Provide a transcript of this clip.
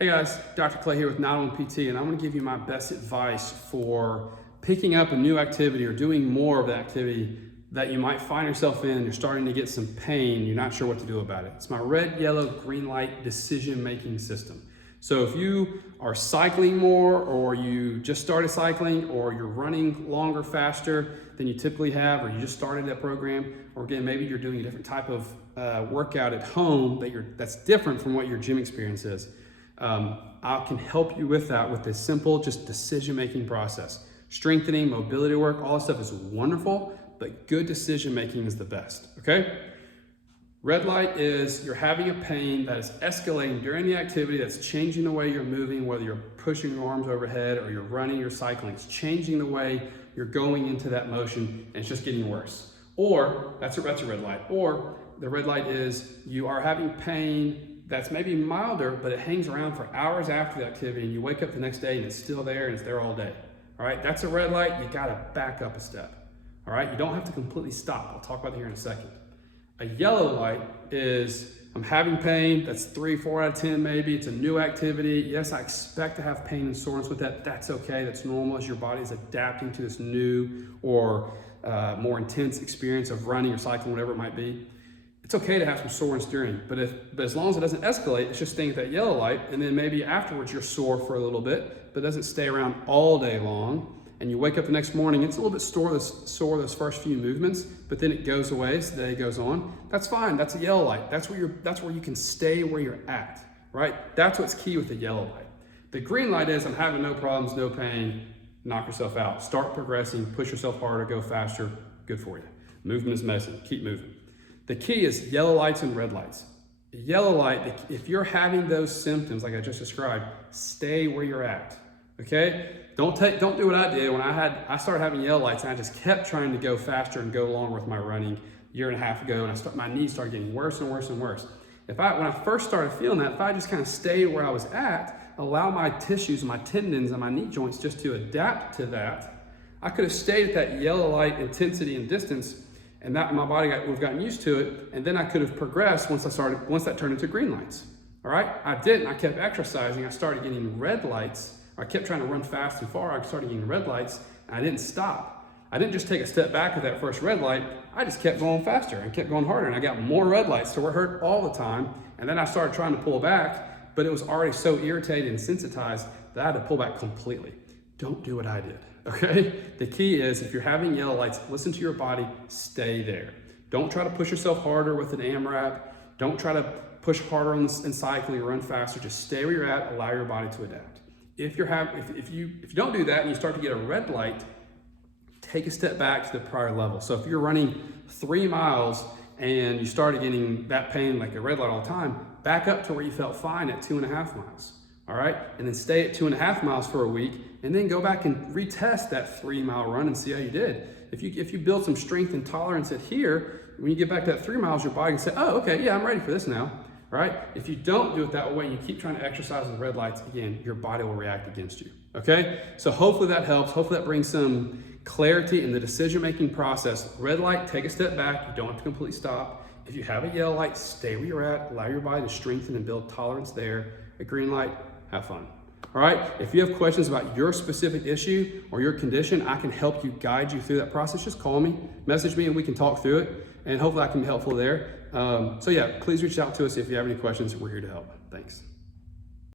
Hey guys, Dr. Clay here with Not Only PT, and I'm going to give you my best advice for picking up a new activity or doing more of the activity that you might find yourself in. You're starting to get some pain, you're not sure what to do about it. It's my red, yellow, green light decision-making system. So if you are cycling more, or you just started cycling, or you're running longer, faster than you typically have, or you just started that program, or again, maybe you're doing a different type of workout at home that's different from what your gym experience is. I can help you with that with this simple, just decision-making process. Strengthening, mobility work, all this stuff is wonderful, but good decision-making is the best, okay? Red light is you're having a pain that is escalating during the activity, that's changing the way you're moving, whether you're pushing your arms overhead or you're running, you're cycling. It's changing the way you're going into that motion, and it's just getting worse. Or, that's a red light. Or the red light is you are having pain that's maybe milder, but it hangs around for hours after the activity, and you wake up the next day and it's still there and it's there all day. All right, that's a red light. You gotta back up a step. All right, you don't have to completely stop. I'll talk about that here in a second. A yellow light is I'm having pain. That's 3, 4 out of 10 maybe. It's a new activity. Yes, I expect to have pain and soreness with that. That's okay. That's normal as your body is adapting to this new or more intense experience of running or cycling, whatever it might be. It's okay to have some soreness during, but as long as it doesn't escalate, it's just staying at that yellow light, and then maybe afterwards you're sore for a little bit, but it doesn't stay around all day long. And you wake up the next morning, it's a little bit sore those first few movements, but then it goes away as the day goes on. That's fine. That's a yellow light. That's where you can stay where you're at, right? That's what's key with the yellow light. The green light is I'm having no problems, no pain. Knock yourself out. Start progressing. Push yourself harder. Go faster. Good for you. Movement is medicine. Keep moving. The key is yellow lights and red lights. Yellow light, if you're having those symptoms like I just described, stay where you're at, okay? Don't do what I did when I started having yellow lights, and I just kept trying to go faster and go longer with my running a year and a half ago, and my knees started getting worse and worse and worse. When I first started feeling that, if I just kind of stayed where I was at, allow my tissues, my tendons, and my knee joints just to adapt to that, I could have stayed at that yellow light intensity and distance, and that my body would have gotten used to it, and then I could have progressed once that turned into green lights. All right, I didn't. I kept exercising. I started getting red lights. I kept trying to run fast and far. I started getting red lights, and I didn't stop. I didn't just take a step back at that first red light. I just kept going faster and kept going harder, and I got more red lights, so it hurt all the time. And then I started trying to pull back, but it was already so irritated and sensitized that I had to pull back completely. Don't do what I did, okay? The key is if you're having yellow lights, listen to your body, stay there. Don't try to push yourself harder with an AMRAP. Don't try to push harder in cycling or run faster. Just stay where you're at, allow your body to adapt. If you don't do that and you start to get a red light, take a step back to the prior level. So if you're running 3 miles and you started getting that pain like a red light all the time, back up to where you felt fine at 2.5 miles. All right, and then stay at 2.5 miles for a week, and then go back and retest that 3-mile run and see how you did. If you build some strength and tolerance at here, when you get back to that 3 miles, your body can say, oh, okay, yeah, I'm ready for this now, right? If you don't do it that way, and you keep trying to exercise with red lights, again, your body will react against you, okay? So hopefully that helps. Hopefully that brings some clarity in the decision-making process. Red light, take a step back. You don't have to completely stop. If you have a yellow light, stay where you're at. Allow your body to strengthen and build tolerance there. A green light, have fun. All right, if you have questions about your specific issue or your condition, I can help you, guide you through that process. Just call me, message me, and we can talk through it, and hopefully I can be helpful there. So yeah, please reach out to us if you have any questions. We're here to help. Thanks.